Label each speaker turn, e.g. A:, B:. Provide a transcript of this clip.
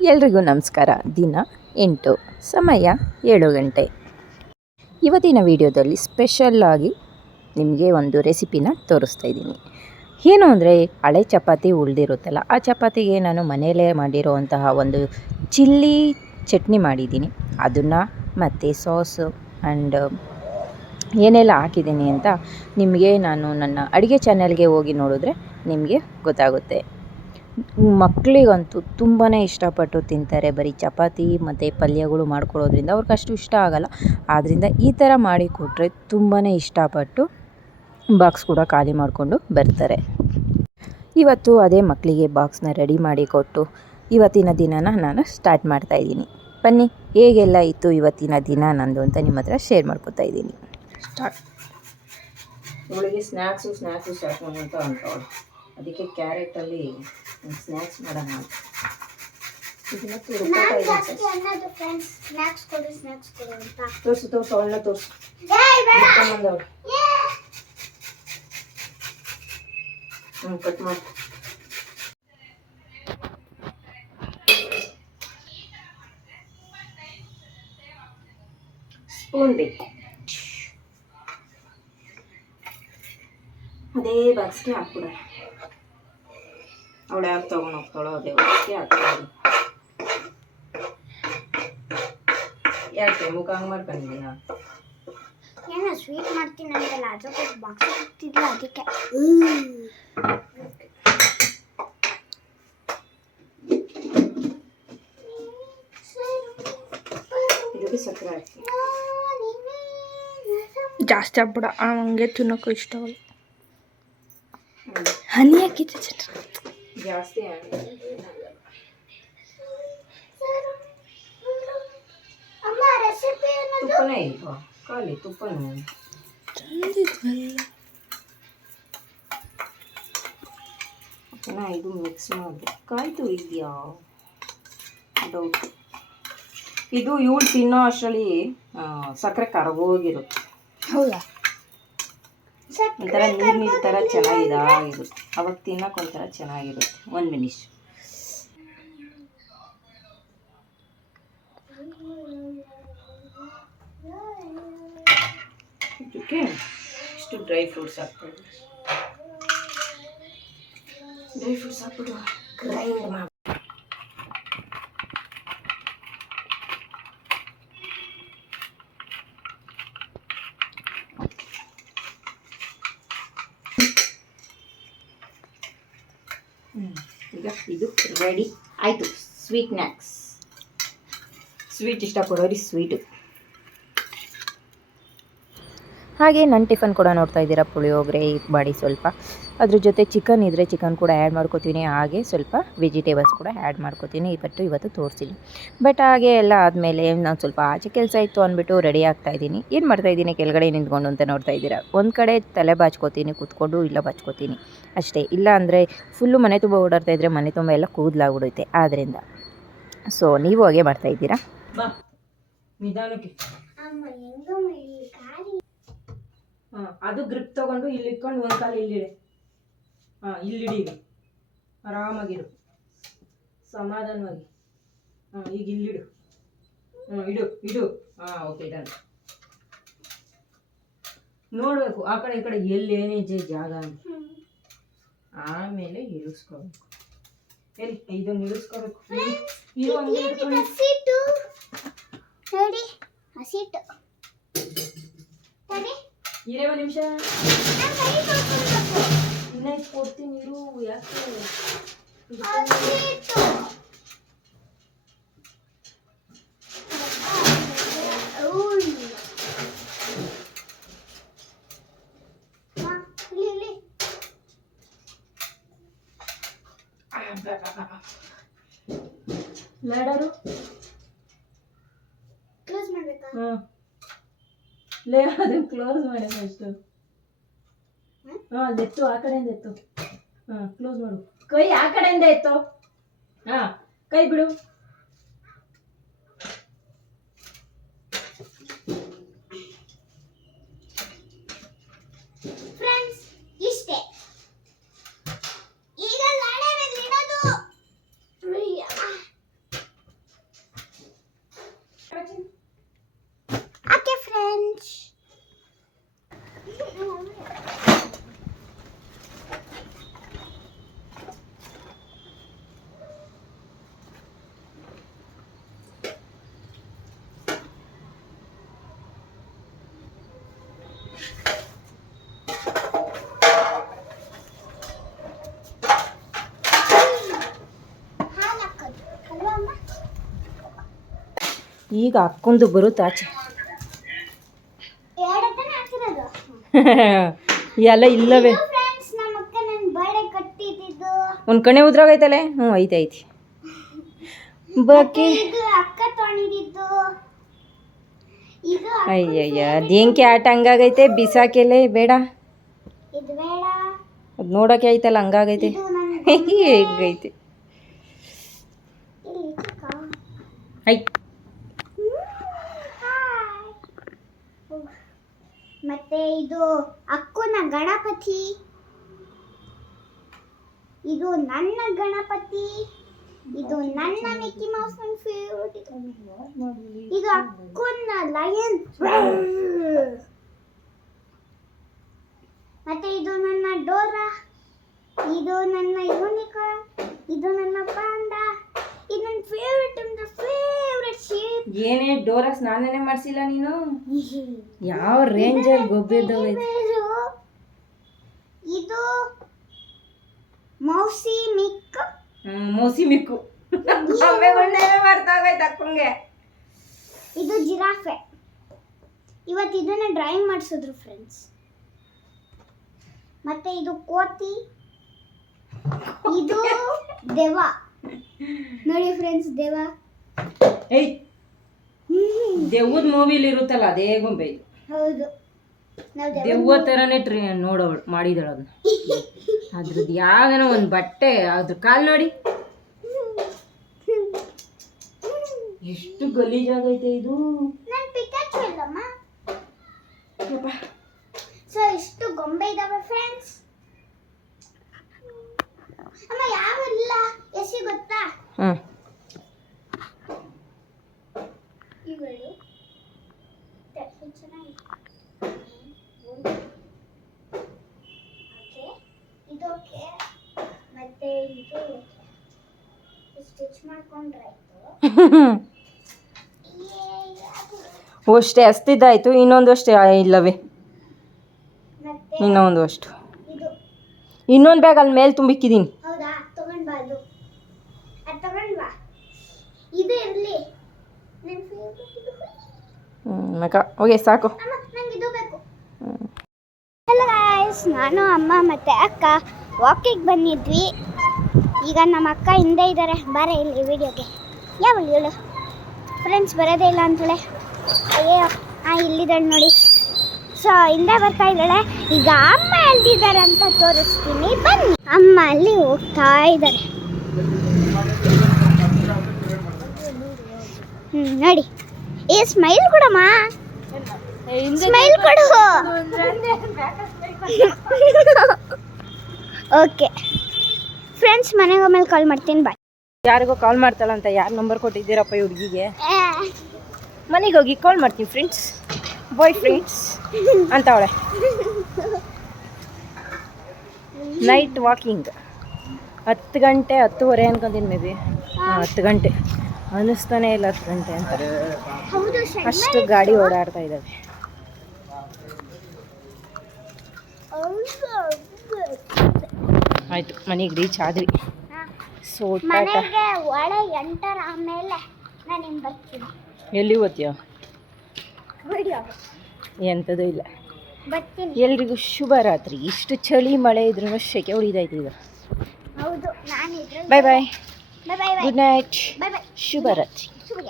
A: ಎಲ್ರಿಗೂ ನಮಸ್ಕಾರ. ದಿನ ಎಂಟು, ಸಮಯ ಏಳು ಗಂಟೆ. ಇವತ್ತಿನ ವಿಡಿಯೋದಲ್ಲಿ ಸ್ಪೆಷಲ್ಲಾಗಿ ನಿಮಗೆ ಒಂದು ರೆಸಿಪಿನ ತೋರಿಸ್ತಾ ಇದ್ದೀನಿ. ಏನು ಅಂದರೆ ಹಳೆ ಚಪಾತಿ ಉಳಿದಿರುತ್ತಲ್ಲ, ಆ ಚಪಾತಿಗೆ ನಾನು ಮನೆಯಲ್ಲೇ ಮಾಡಿರುವಂತಹ ಒಂದು ಚಿಲ್ಲಿ ಚಟ್ನಿ ಮಾಡಿದ್ದೀನಿ. ಅದನ್ನು ಮತ್ತು ಸಾಸು ಆ್ಯಂಡ್ ಏನೆಲ್ಲ ಹಾಕಿದ್ದೀನಿ ಅಂತ ನಿಮಗೆ ನಾನು ನನ್ನ ಅಡುಗೆ ಚಾನಲ್ಗೆ ಹೋಗಿ ನೋಡಿದ್ರೆ ನಿಮಗೆ ಗೊತ್ತಾಗುತ್ತೆ. ಮಕ್ಕಳಿಗಂತೂ ತುಂಬಾ ಇಷ್ಟಪಟ್ಟು ತಿಂತಾರೆ. ಬರೀ ಚಪಾತಿ ಮತ್ತು ಪಲ್ಯಗಳು ಮಾಡ್ಕೊಳ್ಳೋದ್ರಿಂದ ಅವ್ರಿಗೆ ಅಷ್ಟು ಇಷ್ಟ ಆಗಲ್ಲ. ಆದ್ದರಿಂದ ಈ ಥರ ಮಾಡಿ ಕೊಟ್ಟರೆ ತುಂಬಾ ಇಷ್ಟಪಟ್ಟು ಬಾಕ್ಸ್ ಕೂಡ ಖಾಲಿ ಮಾಡಿಕೊಂಡು ಬರ್ತಾರೆ. ಇವತ್ತು ಅದೇ ಮಕ್ಕಳಿಗೆ ಬಾಕ್ಸ್ನ ರೆಡಿ ಮಾಡಿ ಕೊಟ್ಟು ಇವತ್ತಿನ ದಿನನ ನಾನು ಸ್ಟಾರ್ಟ್ ಮಾಡ್ತಾಯಿದ್ದೀನಿ ಬನ್ನಿ, ಹೇಗೆಲ್ಲ ಇತ್ತು ಇವತ್ತಿನ ದಿನ ನಂದು ಅಂತ ನಿಮ್ಮ ಹತ್ರ ಶೇರ್ ಮಾಡ್ಕೊತಾ ಇದ್ದೀನಿ. ಸ್ಟಾರ್ಟ್ ಇವಳಿಗೆ ಸ್ನ್ಯಾಕ್ಸು ಸ್ನ್ಯಾಕ್ಸು ಸ್ಟಾರ್ಟ್ ಅಂತ ಅದಕ್ಕೆ ಕ್ಯಾರೆಟಲ್ಲಿ ಸ್ನ್ಯಾಕ್ಸ್ ಮಾಡೋಣ ಅಂತ ಇದನ್ನ ತುರ್ಕೊತಾ ಇದ್ದೀನಿ ಸರ್.
B: ಅನ್ನೋದು ಫ್ರೆಂಡ್ಸ್ ಸ್ನಾಕ್ಸ್ ಕೊಡು ಸ್ನಾಕ್ಸ್ ಕೊಡು ಅಂತ
A: ತೋರ್ಸು ತೋರ್ಸು ಅವಳನ್ನ ತೋರ್ಸು
B: ಏಯ್ ಬೇಡ
A: ಬಂದವಳು ಹ್ಞೂ ಕಟ್ ಮಾಡಿ ಸ್ಪೂನ್ ಬೇಕು ಅದೇ ಬಾಕ್ಸ್ಗೆ ಹಾಕ್ಬಿಡ ಅವಳು ಯಾಕೆ ತೊಗೊಂಡು ಹೋಗ್ತಾಳೋ ಅದೇ ಬಾಕ್ಸ್ಗೆ ಹಾಕ್ತಾಳೆ ಯಾಕೆ ಮುಖ ಹಂಗೆ
B: ಏನೋ ಸ್ವೀಟ್ ಮಾಡ್ತೀನಿ ಅಂತಲ್ಲ ಅದ್ರ ಬಾಕ್ಸ್ ಹಾಕ್ತಿದ್ಲ ಅದಕ್ಕೆ.
A: ಇದಕ್ಕೆ ಸಕ್ಕರೆ ಹಾಕಿ.
C: ಜಾಸ್ತಿ ಆಗ್ಬಿಡ. ಹಂಗೆ ತಿನ್ನೋಕ್ಕೂ ಇಷ್ಟ ಆಗಲ್ಲ
A: ಹ್ಮ್.
C: ಹನಿ ಹಾಕಿದ್ದೆ
A: ಜಾಸ್ತಿ ಹಾಕಿ
B: ಅಮ್ಮ ರೆಸಿಪಿ
A: ತುಪ್ಪನೇ ಇಲ್ವಾ ಖಾಲಿ ತುಪ್ಪನೇ ಇದು ಮಿಕ್ಸ್ ಮಾಡಿ ಕಾಯಿ ತುರಿದ್ಯಾ ಡೌಟ್ ಇದು ಇವಳು ತಿನ್ನೋ ಅಷ್ಟರಲ್ಲಿ ಸಕ್ಕರೆ ಕರಗೋಗಿರುತ್ತೆ.
C: ಹೌದಾ?
A: ಒಂಥರ ನೀರು ನೀರು ಥರ ಚೆನ್ನಾಗಿದಾಗಿರುತ್ತೆ ಅವಾಗ ತಿನ್ನಕ್ಕೆ ಒಂಥರ ಚೆನ್ನಾಗಿರುತ್ತೆ. ಒಂದು ಮಿನಿಷ್ ಇದಕ್ಕೆ ಇಷ್ಟು ಡ್ರೈ ಫ್ರೂಟ್ಸ್ ಹಾಕ್ಬಿಟ್ಟು ಡ್ರೈ ಫ್ರೂಟ್ಸ್ ಹಾಕ್ಬಿಟ್ಟು ಗ್ರೈಂಡ್ ಮಾಡಿ ಈಗ ಇದು ರೆಡಿ ಆಯಿತು. ಸ್ವೀಟ್ ಸ್ನ್ಯಾಕ್ಸ್ ಸ್ವೀಟ್ ಇಷ್ಟಪಡೋರಿ ಸ್ವೀಟು ಹಾಗೆ ನನ್ನ ಟಿಫನ್ ಕೂಡ ನೋಡ್ತಾ ಇದ್ದೀರಾ ಪುಳಿಯೋಗರೆ ಮಾಡಿ ಸ್ವಲ್ಪ. ಅದ್ರ ಜೊತೆ ಚಿಕನ್ ಇದ್ದರೆ ಚಿಕನ್ ಕೂಡ ಆ್ಯಡ್ ಮಾಡ್ಕೋತೀನಿ ಹಾಗೆ ಸ್ವಲ್ಪ ವೆಜಿಟೇಬಲ್ಸ್ ಕೂಡ ಆ್ಯಡ್ ಮಾಡ್ಕೋತೀನಿ ಇವತ್ತು ಇವತ್ತು ತೋರಿಸಿಲ್ಲ. ಬಟ್ ಹಾಗೆ ಎಲ್ಲ ಆದಮೇಲೆ ನಾನು ಸ್ವಲ್ಪ ಆಚೆ ಕೆಲಸ ಇತ್ತು ಅಂದ್ಬಿಟ್ಟು ರೆಡಿ ಆಗ್ತಾ ಇದ್ದೀನಿ. ಏನು ಮಾಡ್ತಾ ಇದ್ದೀನಿ ಕೆಳಗಡೆ ನಿಂತ್ಕೊಂಡು ಅಂತ ನೋಡ್ತಾ ಇದ್ದೀರಾ? ಒಂದು ಕಡೆ ತಲೆ ಬಾಚ್ಕೋತೀನಿ ಕೂತ್ಕೊಂಡು ಇಲ್ಲ ಬಾಚ್ಕೋತೀನಿ. ಅಷ್ಟೇ ಇಲ್ಲ ಅಂದರೆ ಫುಲ್ಲು ಮನೆ ತುಂಬ ಓಡಾಡ್ತಾ ಇದ್ದರೆ ಮನೆ ತುಂಬ ಎಲ್ಲ ಕೂದಲಾಗ್ಬಿಡುತ್ತೆ. ಆದ್ದರಿಂದ ಸೊ ನೀವು ಹಾಗೆ ಮಾಡ್ತಾ ಇದ್ದೀರಾ? ಬಾ. ನಿಧಾನಕ್ಕೆ
B: ಅಮ್ಮ ಹೆಂಗಮ್ಮ ಇಲ್ಲಿ ಖಾಲಿ
A: ಹಾಂ ಅದು ಗ್ರಿಪ್ ತಗೊಂಡು ಇಲ್ಲಿ ಇಟ್ಕೊಂಡು ಒಂದು ಕಾಲು ಇಲ್ಲಿಡೆ ಹಾಂ ಇಲ್ಲಿಡಿ ಆರಾಮಾಗಿರು. ಸಮಾಧಾನವಾಗಿ. ಹಾಂ ಈಗ ಇಲ್ಲಿಡು ಹ್ಞೂ ಇಡು ಇಡು. ಹಾಂ ಓಕೆ ಡನ್ ನೋಡಬೇಕು ಆ ಕಡೆ ಈ ಕಡೆ ಎಲ್ಲಿ ಏನಿದೆ ಜಾಗ ಅಂತ. ಆಮೇಲೆ ಇಳಿಸ್ಕೋಬೇಕು. ಎಲ್ಲಿ? ಇದನ್ನು ಇಳಿಸ್ಕೋಬೇಕು.
B: ಹಸಿಟ್ಟು ನೋಡಿ ಹಸಿಟ್ಟು ತಡಿ
A: ಇರೇ ಒಂದು ನಿಮಿಷ
B: ಇನ್ನ.
A: ಇನ್ನೇ ಕೊಡ್ತೀನಿ ಇರು ಯಾಕೆ. ಲ್ಯಾಡರು
B: ಕ್ಲೋಸ್ ಮಾಡ್ಬೇಕಾ
A: ಹಾಂ ಲೇ, ಅದು ಕ್ಲೋಸ್ ಮಾಡಿ ಫಸ್ಟು ಹಾಂ, ಎತ್ತು, ಆ ಕಡೆಯಿಂದ ಎತ್ತು. ಹಾ ಕ್ಲೋಸ್ ಮಾಡು. ಕೈ ಆ ಕಡೆಯಿಂದ ಎತ್ತು. ಹಾ, ಕೈ ಬಿಡು
B: ಫ್ರೆಂಡ್ಸ್ ಇಷ್ಟೇ ಈಗ ಲಾಡೆ ಮೇಲೆ ಇಡೋದು ಉಯ್, ಅಮ್ಮ. ಹಾಲು ಹಾಕೋದು ಅಲ್ವಾ ಅಮ್ಮ
A: ಈಗ ಅಕ್ಕೊಂದು ಬರುತ್ತೆ ಆಚೆ. ಎಲ್ಲ ಇಲ್ಲವೇ? ಒಂದು ಕಣೆ ಉದ್ರಾಗೈತಲೆ ಹ್ಞೂ ಐತೆ ಐತಿ. ಬಾಕಿ
B: ಇದು ಅಕ್ಕ ತೊಗೊಂಡಿದ್ದು ಇದು
A: ಅಯ್ಯಯ್ಯ ಅದೇಂಕೆ ಆಟ ಹಂಗಾಗೈತೆ ಬಿಸಾಕೆಲೆ ಬೇಡ. ಅದು ನೋಡೋಕೆ ಐತಲ್ಲ ಹಂಗಾಗೈತೆ. ಹೇಗೈತೆ. ಐ
B: ಮತ್ತೆ ಇದು ಅಕ್ಕನ ಗಣಪತಿ. ಇದು ನನ್ನ ಗಣಪತಿ. ಇದು ನನ್ನ ಮಿಕ್ಕಿ ಮೌಸ್ ನನ್ನ ಫೇವ್ರೆಟ್ ಇದು. ಅಕ್ಕನ ಲಯನ್. ಮತ್ತೆ ಇದು ನನ್ನ ಡೋರಾ. ಇದು ನನ್ನ ಯೂನಿಕಾರ್ನ್. ಇದು ನನ್ನ ಪಾಂಡ. ಇದು ನನ್ನ ಫೇವ್ರೆಟ್ ಅಂದ್ರೆ ಫೇವ್ರೆಟ್ ಶೇಪ್
A: ಏನೇ ಡೋರಾ ಸ್ನಾನನೆ ಮಾಡಿಸಿಲ್ಲ ನೀನು? ಯಾವ ರೇಂಜಲ್ಲಿ ಗೊಬ್ಬೆದ್ದೋಗೈತೆ
B: ಇದು? ಮೌಸಿ ಮಿಕ್
A: ಹ್ಞೂ ಮೋಸಿ ಮಿಕ್ಕು. ಬರ್ತಾವೆ ತಕ್ಕಂಗೆ
B: ಇದು ಜಿರಾಫೆ. ಇವತ್ತು ಇದನ್ನ ಡ್ರಾಯಿಂಗ್ ಮಾಡಿಸಿದ್ರು ಫ್ರೆಂಡ್ಸ್ ಮತ್ತೆ ಇದು ಕೋತಿ. ಇದು ದೆವ್ವ. ನೋಡಿ ಫ್ರೆಂಡ್ಸ್ ದೆವ್ವ.
A: ಏಯ್. ದೆವ್ವದ ಮೂವಿಲಿ ಇರುತ್ತಲ್ಲ ಅದೇ ಗೊಂಬೆ ಇದು.
B: ಹೌದು. ನಾವು ದೆವ್ವ
A: ದೆವ್ವ ಥರನೇ ಟ್ರೇ ನೋಡೋಳು ಮಾಡಿದಳು ಅದನ್ನ. ಅದ್ರದ್ದು ಯಾವನೋ ಒಂದು ಬಟ್ಟೆ ಅದ್ರ ಕಾಲು ನೋಡಿ. ಎಷ್ಟು ಗಲೀಜಾಗೈತೆ ಇದು.
B: ಸೊ ಇಷ್ಟು ಗೊಂಬೆ ಇದಾವೆ ಫ್ರೆಂಡ್ಸ್ ಅಮ್ಮ ಯಾವ ಇಲ್ಲ ಎಸಿ ಗೊತ್ತಾ?
A: ಹ್ಞೂ
B: ಇವುಗಳು ಎಷ್ಟು ಚೆನ್ನಾಗಿದೆ ಓಕೆ ಇದು ಓಕೆ ಮತ್ತೆ ಇದು ಸ್ಟಿಚ್ ಮಾಡ್ಕೊಂಡ್ರಾಯ್ತು
A: ಅಷ್ಟೇ ಅಷ್ಟಿದ್ದಾಯ್ತು ಇನ್ನೊಂದು ಅಷ್ಟೇ ಇಲ್ಲವೇ. ಇನ್ನೊಂದು ಅಷ್ಟು. ಇನ್ನೊಂದು ಬ್ಯಾಗ್ ಅಲ್ಲಿ ಮೇಲೆ ತುಂಬಿಕ್ಕಿದ್ದೀನಿ ಮಕ ಓಕೆ ಸಾಕು.
B: ನಾನು ಅಮ್ಮ ಮತ್ತೆ ಅಕ್ಕ. ವಾಕಿಗೆ ಬಂದಿದ್ವಿ. ಈಗ ನಮ್ಮ ಅಕ್ಕ ಹಿಂದೆ ಇದ್ದಾರೆ ಬಾರೆ ಇಲ್ಲಿ ವಿಡಿಯೋಗೆ ಯಾವ ಹೇಳು? ಫ್ರೆಂಡ್ಸ್ ಬರೋದೇ ಇಲ್ಲ ಅಂತಳೆ ಅಯ್ಯೋ, ಆ ಇಲ್ಲಿದ್ದಾಳೆ ನೋಡಿ. ಸೊ ಹಿಂದೆ ಬರ್ತಾ ಇದ್ದಾಳೆ. ಈಗ ಅಮ್ಮ ಎಲ್ಲಿದ್ದಾರೆ ಅಂತ ತೋರಿಸ್ತೀನಿ. ಬನ್ನಿ. ಅಮ್ಮ ಅಲ್ಲಿ ಹೋಗ್ತಾ ಇದ್ದಾರೆ ಹ್ಞೂ ನೋಡಿ. ಏ ಸ್ಮೈಲ್ ಕೊಡಮ್ಮ. ಸ್ಮೈಲ್ ಕೊಡು. ಓಕೆ ಫ್ರೆಂಡ್ಸ್ ಮನೆಗೆ ಆಮೇಲೆ ಕಾಲ್ ಮಾಡ್ತೀನಿ. ಬಾಯ್
A: ಯಾರಿಗೋ ಕಾಲ್ ಮಾಡ್ತಾಳಂತ ಯಾರು ನಂಬರ್ ಕೊಟ್ಟಿದ್ದೀರಪ್ಪ ಈ ಹುಡುಗಿಗೆ? ಮನೆಗೆ ಹೋಗಿ ಕಾಲ್ ಮಾಡ್ತೀನಿ ಫ್ರೆಂಡ್ಸ್ ಬಾಯ್ ಫ್ರೆಂಡ್ಸ್ ಅಂತ ಅವಳೆ. ನೈಟ್ ವಾಕಿಂಗ್ ಹತ್ತು ಗಂಟೆ, ಹತ್ತುವರೆ ಅನ್ಕೊಂತೀನಿ ಮೇ ಬಿ ಹತ್ತು ಗಂಟೆ. ಅನ್ನಿಸ್ತಾನೆ ಇಲ್ಲ ಹತ್ತು ಗಂಟೆ ಅಂತ. ಅಷ್ಟು ಗಾಡಿ ಓಡಾಡ್ತಾ ಇದ್ದಾವೆ. ಆಯಿತು, ಮನೆಗೆ ರೀಚ್ ಆದ್ವಿ. ಸೊ
B: ಮನೆಗೆ ಒಳ ಎಂಟರ ಆಮೇಲೆ ನಾನು ಹಿಂಗೆ ಬರ್ತೀನಿ.
A: ಎಲ್ಲಿ ಓದ್ತೀಯ?
B: ವಿಡಿಯೋ
A: ಎಂಥದ್ದು ಇಲ್ಲ.
B: ಬರ್ತೀನಿ.
A: ಎಲ್ರಿಗೂ ಶುಭ ರಾತ್ರಿ ಇಷ್ಟು ಚಳಿ ಮಳೆ ಇದ್ರೂ ಶೆಕೆ ಉಳಿದಾಯ್ತು ಈಗ.
B: ಹೌದು ನಾನು
A: ಬಾಯ್ ಬಾಯ್
B: ಬಾಯ್ ಬಾಯ್ ಬಾಯ್
A: ಗುಡ್ ನೈಟ್
B: ಬಾಯ್ ಬಾಯ್
A: ಶುಭರಾತ್ರಿ.
B: ಶುಭ.